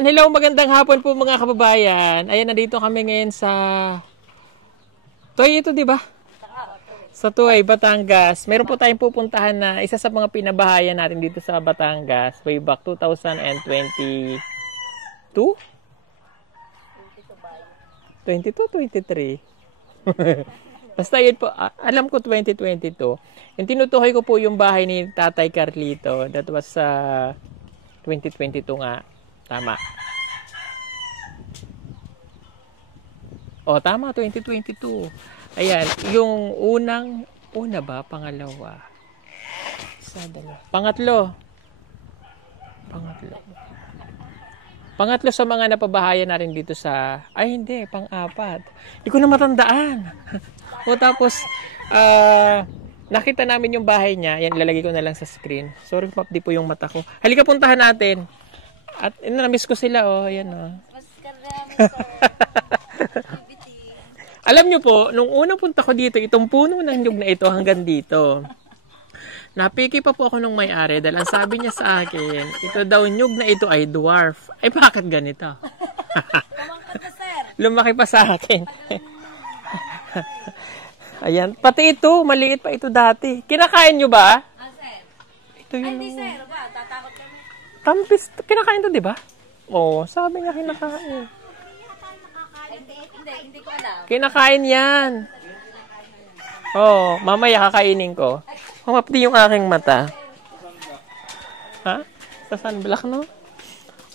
Ayan, hello, magandang hapon po mga kababayan. Ayan, nandito kami ngayon sa Tuy, ito di ba? Sa Tuy, Batangas. Meron po tayong pupuntahan na isa sa mga pinabahayan natin dito sa Batangas way back 2022? 23. Basta yun po, alam ko 2022. Yung tinutukoy ko po yung bahay ni Tatay Carlito. That was sa 2022 nga. Tama. O, tama, 2022. Ayan, yung una ba? Pangalawa. Isa, dalawa. Pangatlo sa mga napabahayan natin dito sa, ay hindi, pang-apat. Hindi ko na matandaan. O tapos, nakita namin yung bahay niya. Yan, ilalagay ko na lang sa screen. Sorry po, di po yung mata ko. Halika, puntahan natin. At na-miss ko sila, oh. Ayan, oh. Alam nyo po, nung unang punta ko dito, itong puno ng nyug na ito hanggang dito. Napiki pa po ako nung may-ari dahil ang sabi niya sa akin, ito daw nyug na ito ay dwarf. Ay, bakit ganito? Lumaki pa sa akin. Ayan, pati ito, maliit pa ito dati. Kinakain nyo ba? Ito yung... Ay, di sir, ba? Tatakot kami. Tampis, kinakain to, di ba? Oo, sabi niya kinakain. Hindi ko alam. Kinakain yan. Oo, mamaya kakainin ko. Humapdi yung aking mata. Ha? Sa sunblock, no?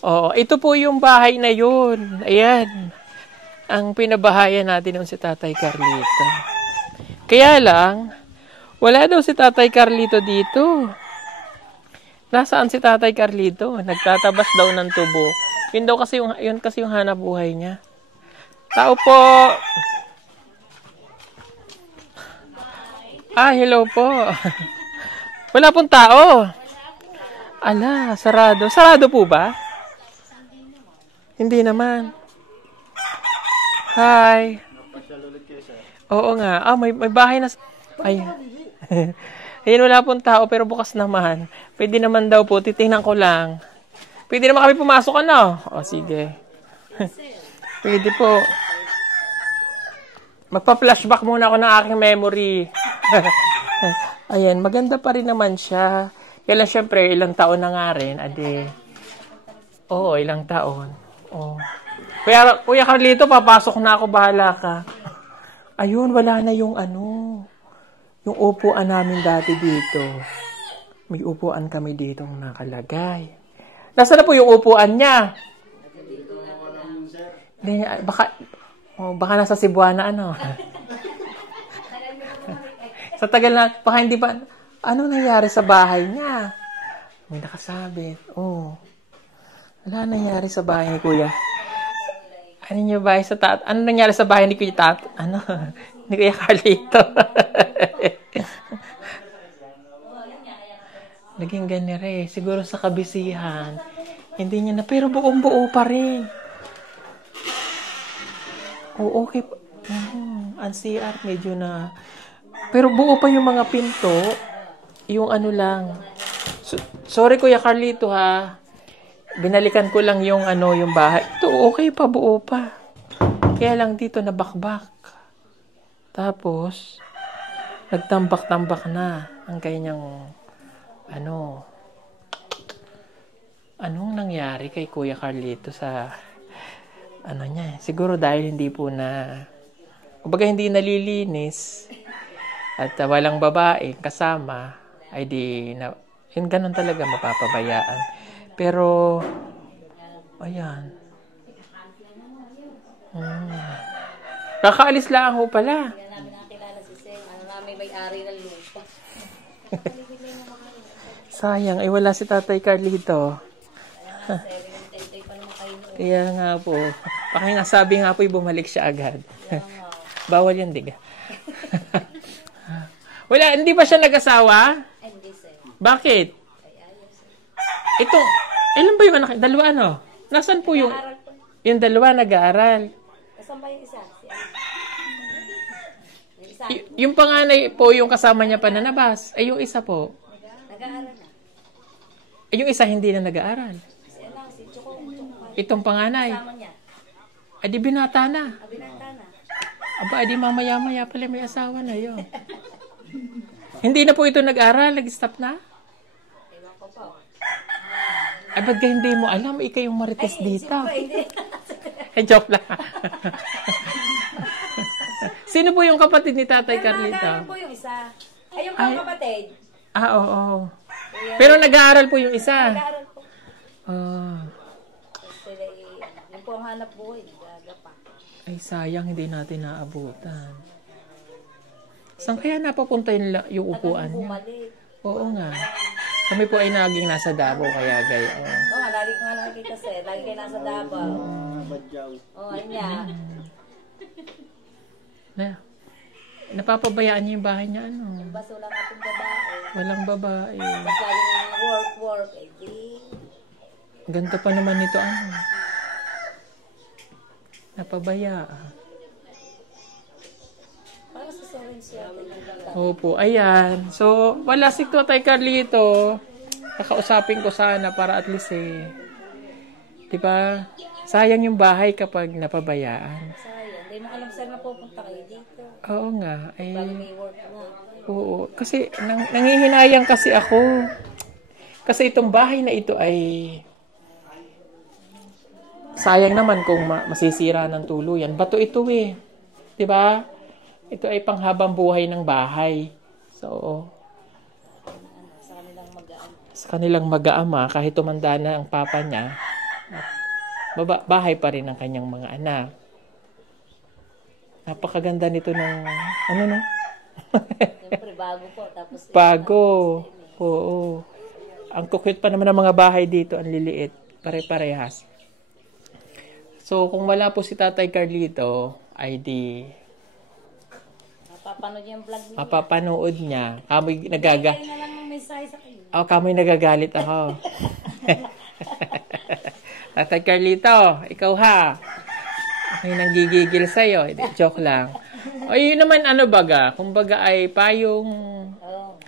Oo, ito po yung bahay na yun. Ayan. Ang pinabahayan natin ng si Tatay Carlito. Kaya lang, wala daw si Tatay Carlito dito. Nasaan si Tatay Carlito? Nagtatabas daw ng tubo. Yun kasi yung hanap buhay niya. Tao po. Hello po. Wala pong tao. Ala, sarado. Sarado po ba? Hindi naman. Hi. Oo nga. May bahay na. Ay. Ayun, wala pong tao pero bukas naman. Pwede naman daw po. Titingnan ko lang. Pwede naman kami pumasok, ano? O, sige. Pwede po. Magpa-flashback muna ako ng aking memory. Ayan, maganda pa rin naman siya. Kaya lang, syempre, ilang taon na nga rin. Ade. Oo, ilang taon. Oo. Kuya Carlito, papasok na ako. Bahala ka. Ayun, wala na yung yung upuan namin dati dito. May upuan kami dito nakalagay. Nasaan na po yung upuan niya? Hindi, baka nasa Cebuana, Sa tagal na, baka hindi pa, ano nangyari sa bahay niya? May nakasabit. Wala nangyari sa bahay ni Kuya. Ano nangyari sa bahay ni Kuya ni Kuya Carlito? Naging ganire. Siguro sa kabisihan. Hindi niya na, pero buong-buo pa rin. Okay. Ang CR, medyo na. Pero buo pa yung mga pinto. Yung lang. Sorry, Kuya Carlito, ha. Binalikan ko lang yung yung bahay. Ito, okay pa, buo pa. Kaya lang dito nabakbak. Tapos, nagtambak-tambak na ang kanyang anong nangyari kay Kuya Carlito sa niya. Siguro dahil hindi po kumbaga hindi nalilinis at walang babae kasama, ay yun ganun talaga mapapabayaan. Pero ayan. Kakaalis lang ako pala. Kaya namin nakakilala si Seng. Namin may-ari ng lupa. Sayang, ay wala si Tatay Carlito. Kaya nga po. Baka nga sabi nga po, bumalik siya agad. Bawal yan, diga. Wala, hindi ba siya nag-asawa? Hindi, sir. Bakit? Ilan ba yung anak? Dalawa, Nasaan po yung dalawa nag-aaral? Nasaan ba yung isa? Yung panganay po, yung kasama niya pa na nabas. Ay, yung isa po. Nag-aaral na. Ay, yung isa hindi na nag-aaral. Si Chukong. Itong panganay. Kasama niya. Ay, di binata na. Binata na. Aba, di mamaya-maya pala may asawa na yun. Hindi na po ito nag-aral, nag-stop na? Ewan ko po. Ay, ba't ka hindi mo alam? Ikaw yung marites dito. Hindi. Joke lang. Sino po yung kapatid ni Tatay Carlito? Nag-aaral po yung isa. Ay, yung kapatid. Oo. Pero nag-aaral po yung isa. Nag-aaral po. Sila yung po ang hanap buhay. Nagagapa. Ay, sayang hindi natin naabutan. Saan kaya napapunta yung upuan niya? Bumalik. Oo nga. Kami po ay naging nasa Davao, kaya gayon. Oo nga, lagi ko nga nakikita sir. Lagi kayo nasa Davao. Oo, ayun niya. Napapabayaan niya yung bahay niya, ano? Basta wala natin babae. Walang babae. Basta lagi work. Eh di. Ganto pa naman ito, ano? Napabayaan. Parang sa sorin siya. Opo, ayan. So, wala si Tatay Carlito. Kakausapin ko sana para at least diba? Sayang yung bahay kapag napabayaan. Sayang. Hindi mo alam saan mapupunta kayo dito. Oo nga. Bago may work na. Oo. Kasi nangihinayang kasi ako. Kasi itong bahay na ito ay sayang naman kung masisira ng tuluyan. Bato ito diba? Ito ay panghabang buhay ng bahay. So, sa kanilang mag-aama, kahit tumanda na ang papa niya, bahay pa rin ang kanyang mga anak. Napakaganda nito ng, Siyempre, bago po. Tapos, bago. Oo. Ang kukit pa naman ng mga bahay dito, ang liliit. Pare-parehas. So, kung wala po si Tatay Carlito, ay di mapapanood niya. Kamoy Kaya na lang ang mensahe sa kayo. kamoy nagagalit ako. Tatay Carlito, ikaw ha. Ako'y nanggigigil sa'yo. Joke lang. O yun naman baga. Kumbaga ay payong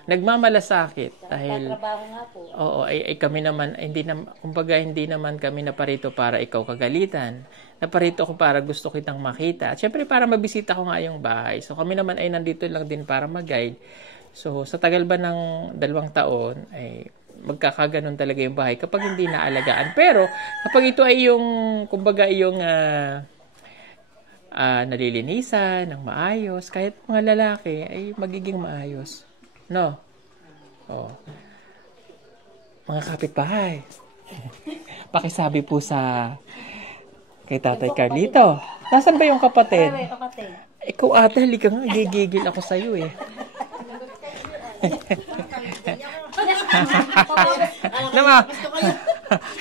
nagmamalasakit. Dahil Trabaho nga po. oo, ay kami naman, hindi naman kami naparito para ikaw kagalitan. Naparito ako para gusto kitang makita. At syempre para mabisita ko nga yung bahay. So kami naman ay nandito lang din para mag-guide. So sa tagal ba ng 2 taon, ay magkakaganon talaga yung bahay kapag hindi naalagaan. Pero kapag ito ay yung, kumbaga yung nalilinisan ng maayos, kahit mga lalaki ay magiging maayos. No? Oh. Mga kapitbahay. Pakisabi po kay Tatay Carlito. Nasaan ba yung kapatid? Ay, kapatid. Ikaw ate, halika nga. Gigigil ako sa'yo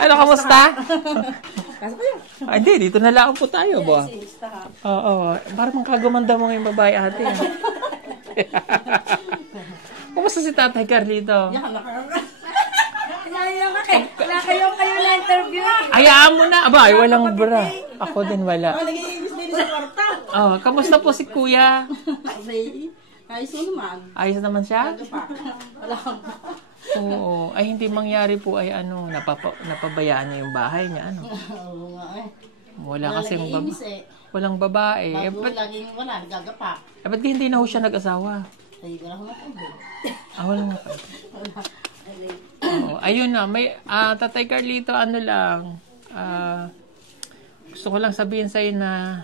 Ano, kamusta? Hindi, dito na lang po tayo, bo. Oo, parang kagumanda mo yung babae ate. Kumusta si Tatay Carlito? Wala kayo na-interview. Hayaan mo na. Aba, walang bra. Ako din wala. Kamusta po si Kuya? Ayos naman. Ayos naman siya? Oo. Ay, hindi mangyari po ay napabayaan niya yung bahay niya. Wala kasing walang babae. Bago laging wala, nagagapa. Ba't hindi na ho siya nag-asawa? Ay, wala ko matubig. Wala nga pa. Ayun na, may Tatay Carlito, lang, gusto ko lang sabihin sa'yo na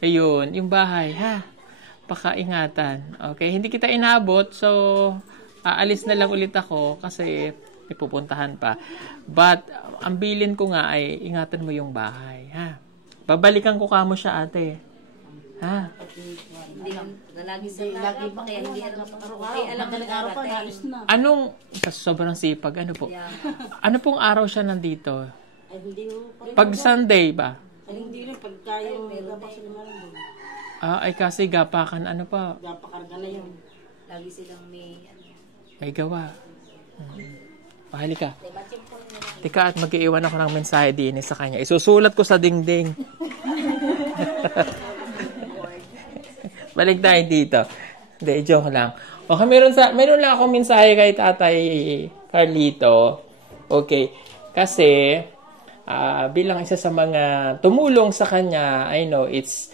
ayun, yung bahay, pakaingatan. Okay, hindi kita inabot, so aalis na lang ulit ako kasi may pupuntahan pa. But ang bilin ko nga ay ingatan mo yung bahay, babalikan ko kamo siya ate. Hindi lagi pa kaya hindi alam na araw pa halos na. Anong sobrang sipag po? Yeah. Ano pong araw siya nandito? Ay, hindi mo. Pag Sunday ba? Ay, hindi rin. Pagka yung gapak sila maraming. Ay kasi gapakan pa? Gapakarga na yun. Lagi silang may gawa. Pahali ka. Tika at mag-iiwan ako ng mensahe din sa kanya. Isusulat ko sa dingding. Balik tayo dito. Hindi, joke lang. Okay, meron lang akong mensahe kay Tatay Carlito. Okay. Kasi, bilang isa sa mga tumulong sa kanya, I know it's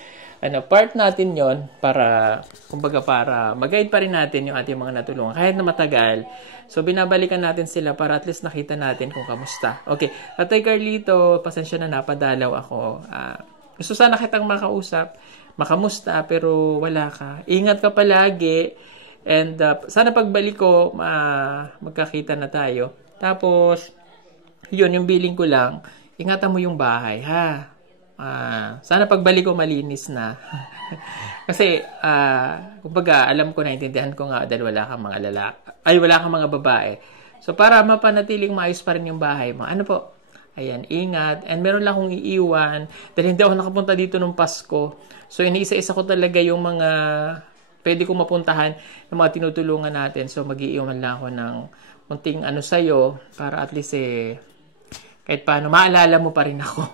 part natin yon para, kumbaga para mag-guide pa rin natin yung ating mga natulungan. Kahit na matagal, so binabalikan natin sila para at least nakita natin kung kamusta. Okay, Tatay Carlito, pasensya na napadalaw ako. Gusto sana kitang makausap, makamusta, pero wala ka. Ingat ka palagi, and sana pagbalik ko, magkakita na tayo. Tapos, yun, yung billing ko lang, ingatan mo yung bahay, ha? Sana pagbalik ko malinis na. Kasi, kumbaga, alam ko, naintindihan ko nga dahil wala kang mga wala kang mga babae. So, para mapanatiling maayos pa rin yung bahay mo, ano po? Ayan, ingat. And meron lang akong iiwan dahil hindi ako nakapunta dito nung Pasko. So, iniisa-isa ko talaga yung mga pwede kong mapuntahan ng mga tinutulungan natin. So, mag-iiwan lang ako ng munting sa'yo para at least kahit paano, maalala mo pa rin ako.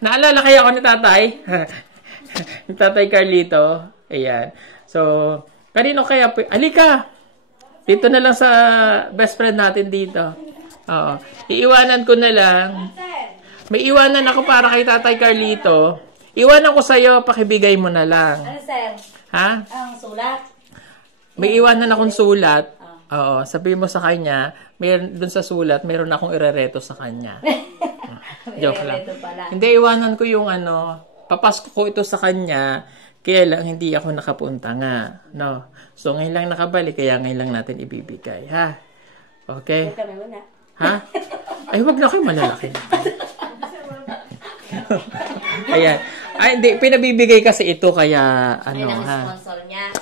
Naalala kaya ako ni tatay? Ni Tatay Carlito. Ayan. So, kanino kaya? Alika! Dito na lang sa best friend natin dito. Oo. Iiwanan ko na lang. May iwanan ako para kay Tatay Carlito. Iwanan ko sa'yo, pakibigay mo na lang. Ano, sir? Ha? Ang sulat? May iwanan akong sulat. Oo. Sabihin mo sa kanya, dun sa sulat, meron akong irereto sa kanya. Joke lang. Hindi, iwanan ko yung papasko ko ito sa kanya, kaya lang hindi ako nakapunta nga. No? So, ngayon lang nakabalik, kaya ngayon lang natin ibibigay. Ha? Okay? Ha? Ay, wag na kayo malalaki. Ayan. Ay, hindi. Pinabibigay kasi ito, kaya ha? Sponsor niya.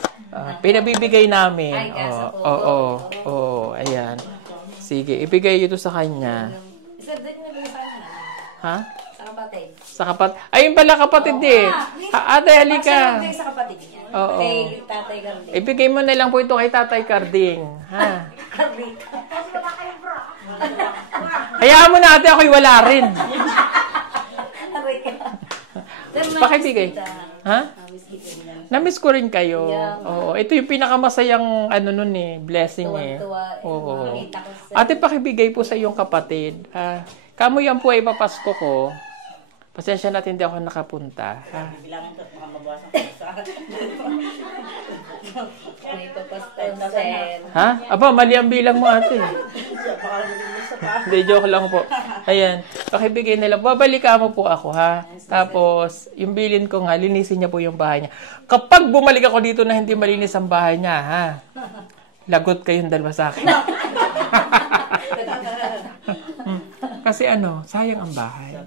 Pinabibigay namin. Ay, kasa po. Oo. Ayan. Sige, ibigay ito sa kanya. Sir, dito na sa kanya. Ha? Sa kapatid. Sa kapatid. Ayun pala kapatid Ate, halika. Sa kapatid niya. Oo. Kay Tatay Carding. Ibigay mo na lang po ito kay Tatay Carding. Ha? Hayaan mo na ate, ako'y wala rin. Pakibigay. Ha? Namiss ko rin kayo. Oo. Ito yung pinakamasayang blessing Oo. Ate, pakibigay po sa iyong kapatid. Ha? Kamo yan po ay papasko ko. Pasensya natin hindi ako nakapunta. Ha? Ha? Aba, mali ang bilang mo ate. Hindi, joke lang po. Ayan. Pakibigay nila. Babalikan mo po ako, ha? Tapos, yung bilin ko nga, linisin niya po yung bahay niya. Kapag bumalik ako dito na hindi malinis ang bahay niya, ha? Lagot kayong dalawa sa akin. Kasi sayang ang bahay.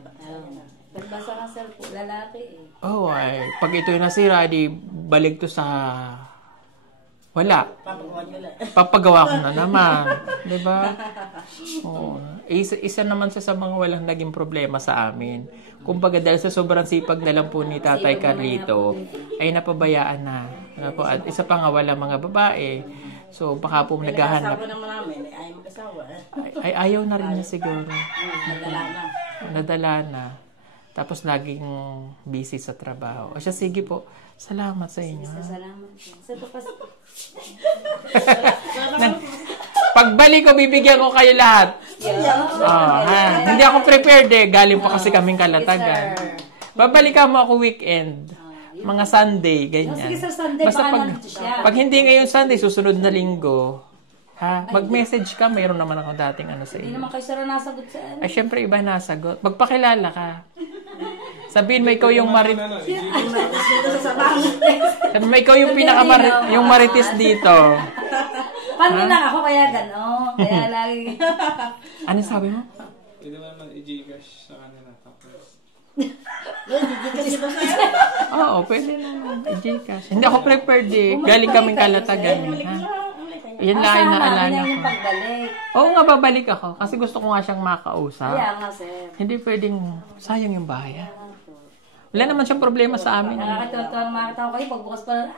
Nagbasa ka, sir, po. Lalaki ay. Pag ito'y nasira, di balik to sa wala. Papagawa ko na naman. Diba? Oo. Isa naman sa mga walang naging problema sa amin. Kumbaga dahil sa sobrang sipag na lang po ni Tatay Carlito, ay napabayaan na. At isa pa nga wala mga babae. So baka po naghahanap. Ay ayaw na rin niya siguro. Nadala na. Tapos laging busy sa trabaho. O siya, sige po. Salamat sa inyo. Salamat. Pagbalik ko, bibigyan ko kayo lahat. Hindi ako prepared Galing pa kasi kaming Kalatagan. Babalikan mo ako weekend. Mga Sunday, ganyan. Sige, sir, Sunday. Basta pag hindi ngayon Sunday, susunod na linggo. Ha? Mag-message ka, mayroon naman ako dating sa Hindi iyo. naman kayo, sir, nasagot sa Ay, syempre, iba nasagot. Magpakilala ka. Sabihin mo, ikaw yung ikaw yung yung maritis dito. Paano lang ako, kaya gano'n. Kaya lagi. Ano sabi mo? Pwede mo naman i-Gcash sa kanila. Tapos, Oo, pwede naman. I-Gcash. Hindi ako prepared Galing kaming Kalatagan. Ha? Yan lang ay naalala ko. Oo nga, babalik ako. Kasi gusto ko nga siyang makausap. Kaya nga, sir. Hindi pwedeng sayang yung bahay. Wala naman siyang problema sa amin. Nakakatuwa makita ko kayo pagbukas pa lang.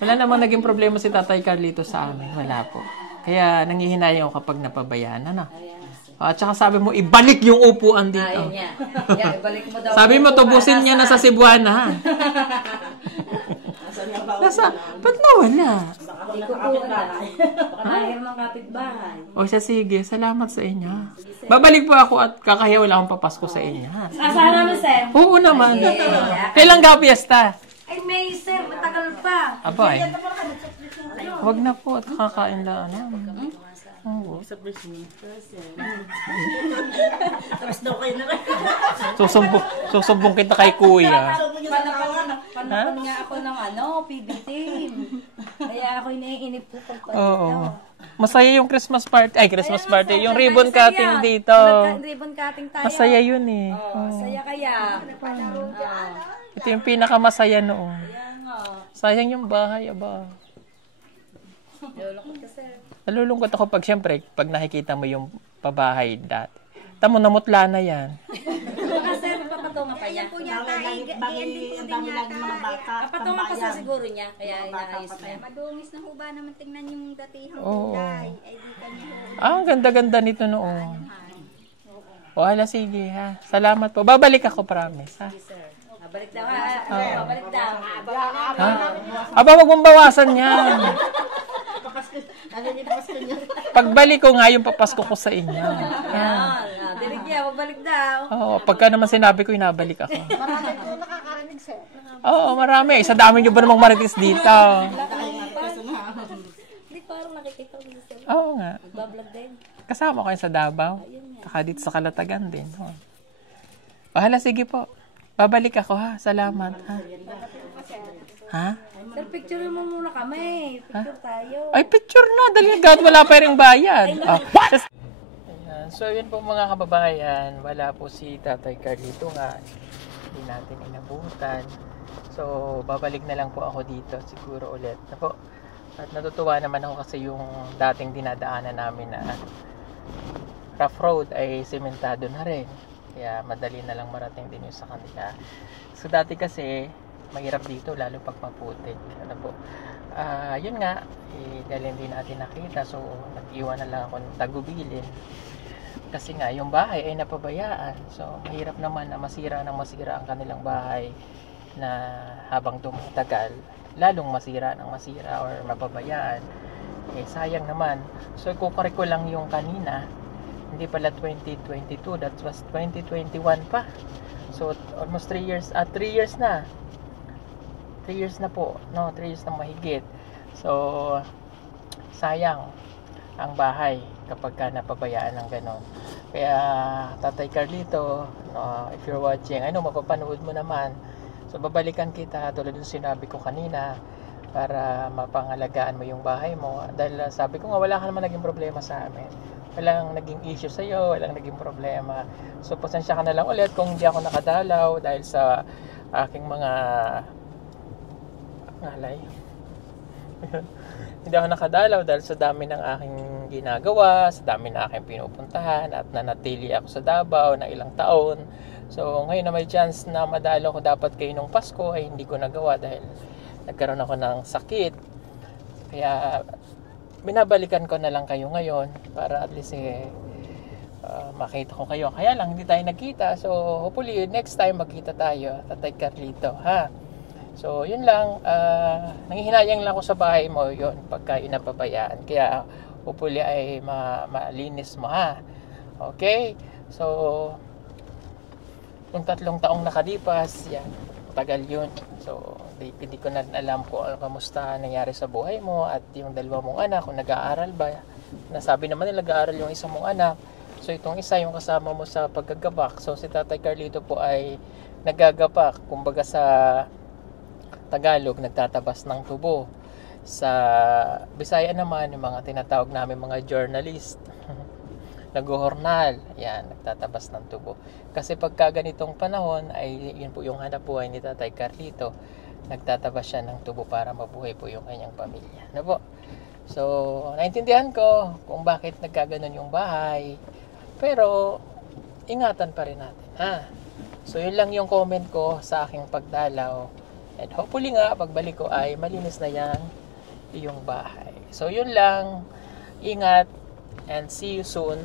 Wala naman naging problema si Tatay Carlito sa amin. Wala po. Kaya nangihinayang ako kapag napabayaan. At saka sabi mo, ibalik yung upuan dito. Ayun niya. Ibalik mo daw. Sabi mo, tubusin niya na sa Cebuana. Ba't nawala? Ikukuha na. Baka nahiram ng kapitbahay. O siya, sige. Salamat sa inyo. Babalik po ako at kakaya wala akong papasko sa inyo. Sana naman, sir. Oo naman. Kailan ka piyesta? Ay, may sir. Matagal pa. Abay. Wag na po at kakain lang. Oo. Tapos daw kayo na rin. Susumbong kita kay kuya. Panapan nga ako ng PB team. Kaya ako iniinip ko pag Oo. Masaya yung Christmas party. Ay, Christmas party. Yung ribbon cutting dito. Ribbon cutting tayo. Masaya yun eh. Saya kaya. Ito yung pinakamasaya noon. Kaya nga. Sayang yung bahay, aba. Lulungkot ka, sir. Nalulungkot ako pag siyempre, pag nakikita mo yung pabahay dati. Tamo, namutla na yan. Baka, sir, papatungan pa niya. Ang dami lagi mga bata. Papatungan pa sa siguro niya. Kaya inaayos niya. Madungis na ho ba naman tingnan yung datihang Oo. kulay? Ay, di kanya ho. Ang ganda-ganda nito noon. O, hala, sige ha. Salamat po. Babalik ako, promise ha. Sir, babalik daw ha. Babalik daw. Ha? Aba, wag mong bawasan yan. Pagbalik ko nga yung papasko ko sa inyo. Yan. Dilig niya, babalik daw. Oo, pagka naman sinabi ko, inabalik ako. Oo, marami. Sa dami nyo ba namang marites dito? Hindi, parang nakikita ko dito, sir. Oo nga. Bablog din. Kasama ko yun sa Davao. Saka dito sa Kalatagan din. O, hala, sige po. Babalik ako ha. Salamat ha. Ha? Sir, picture mo muna kami. Picture tayo. Ay, picture na. Dali agad. Wala pa rin bayad. What? Ayan. So, yun po mga kababayan. Wala po si Tatay Carlito nga. Hindi natin inabutan. So, babalik na lang po ako dito siguro ulit. Na po. At natutuwa naman ako kasi yung dating dinadaanan namin na rough road ay sementado na rin. Kaya madali na lang marating din yung sa kanila. So, dati kasi mahirap dito lalo pag maputik. Ano po? Yun nga, dahil hindi natin nakita, so nag-iwan na lang ako ng tagubilin. Kasi nga, yung bahay ay napabayaan. So, mahirap naman na masira ang kanilang bahay na habang tumatagal, lalong masira or mapabayaan. Sayang naman. So, kukorek ko lang yung kanina. Hindi pala 2022, that was 2021 pa. So, almost 3 years, 3 years na. 3 years na po, no? 3 years na mahigit. So, sayang ang bahay kapag ka napabayaan ng ganon. Kaya, Tatay Carlito, if you're watching, mapapanood mo naman. So, babalikan kita, tulad ng sinabi ko kanina, para mapangalagaan mo yung bahay mo. Dahil sabi ko nga, wala ka naman naging problema sa amin. Walang naging issue sa'yo, walang naging problema. So, pasensya ka na lang ulit kung hindi ako nakadalaw dahil sa aking mga alay. Hindi ako nakadalaw dahil sa dami ng aking ginagawa, sa dami ng aking pinupuntahan, at nanatili ako sa Davao na ilang taon. So ngayon na may chance na madalaw ko dapat kayo nung Pasko ay hindi ko nagawa dahil nagkaroon ako ng sakit. Kaya binabalikan ko na lang kayo ngayon para at least makita ko kayo. Kaya lang hindi tayo nagkita. So hopefully next time magkita tayo, Tatay Carlito, ha? So, yun lang. Nanghihinayang lang ako sa bahay mo yun pagka inapabayaan. Kaya, hopefully ay malinis mo, ha? Okay? So, yung 3 taong nakalipas, yan. Tagal yun. So, hindi ko na alam kung kamusta nangyari sa buhay mo at yung 2 mong anak, kung nag-aaral ba. Nasabi naman nila nag-aaral yung 1 mong anak. So, itong isa yung kasama mo sa paggagapak. So, si Tatay Carlito po ay naggagapak. Kumbaga sa Tagalog, nagtatabas ng tubo. Sa Bisaya naman, yung mga tinatawag namin mga journalist, nag-journal, yan, nagtatabas ng tubo. Kasi pagka ganitong panahon, ay yun po yung hanap buhay ni Tatay Carlito, nagtatabas siya ng tubo para mabuhay po yung kanyang pamilya. Ano po? So, naintindihan ko kung bakit nagkaganon yung bahay, pero ingatan pa rin natin, ha? So, yun lang yung comment ko sa aking pagdalaw. And hopefully nga, pagbalik ko ay malinis na yan yung bahay. So, yun lang. Ingat. And see you soon.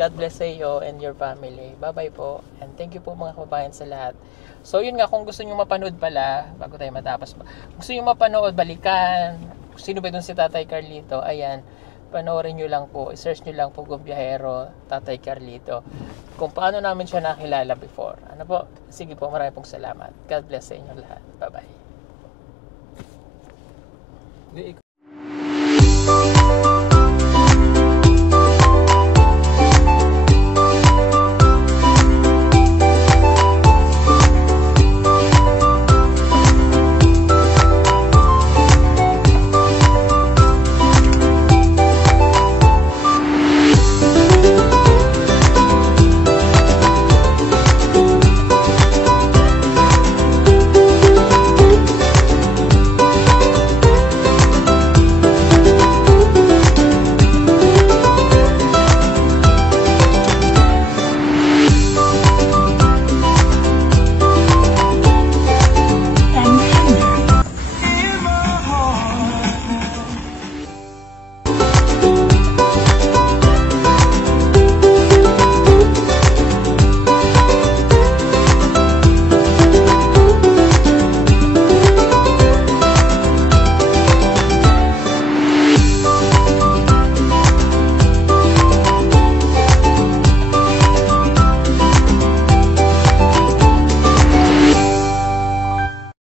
God bless sa iyo and your family. Bye-bye po. And thank you po mga kababayan sa lahat. So, yun nga. Kung gusto nyo mapanood pala, bago tayo matapos, gusto nyo mapanood, balikan, sino ba dun si Tatay Carlito, ayan, panoorin nyo lang po, search nyo lang po Gubyahero, Tatay Carlito, kung paano namin siya nakilala before. Ano po? Sige po, maraming pong salamat. God bless sa inyo lahat. Bye-bye.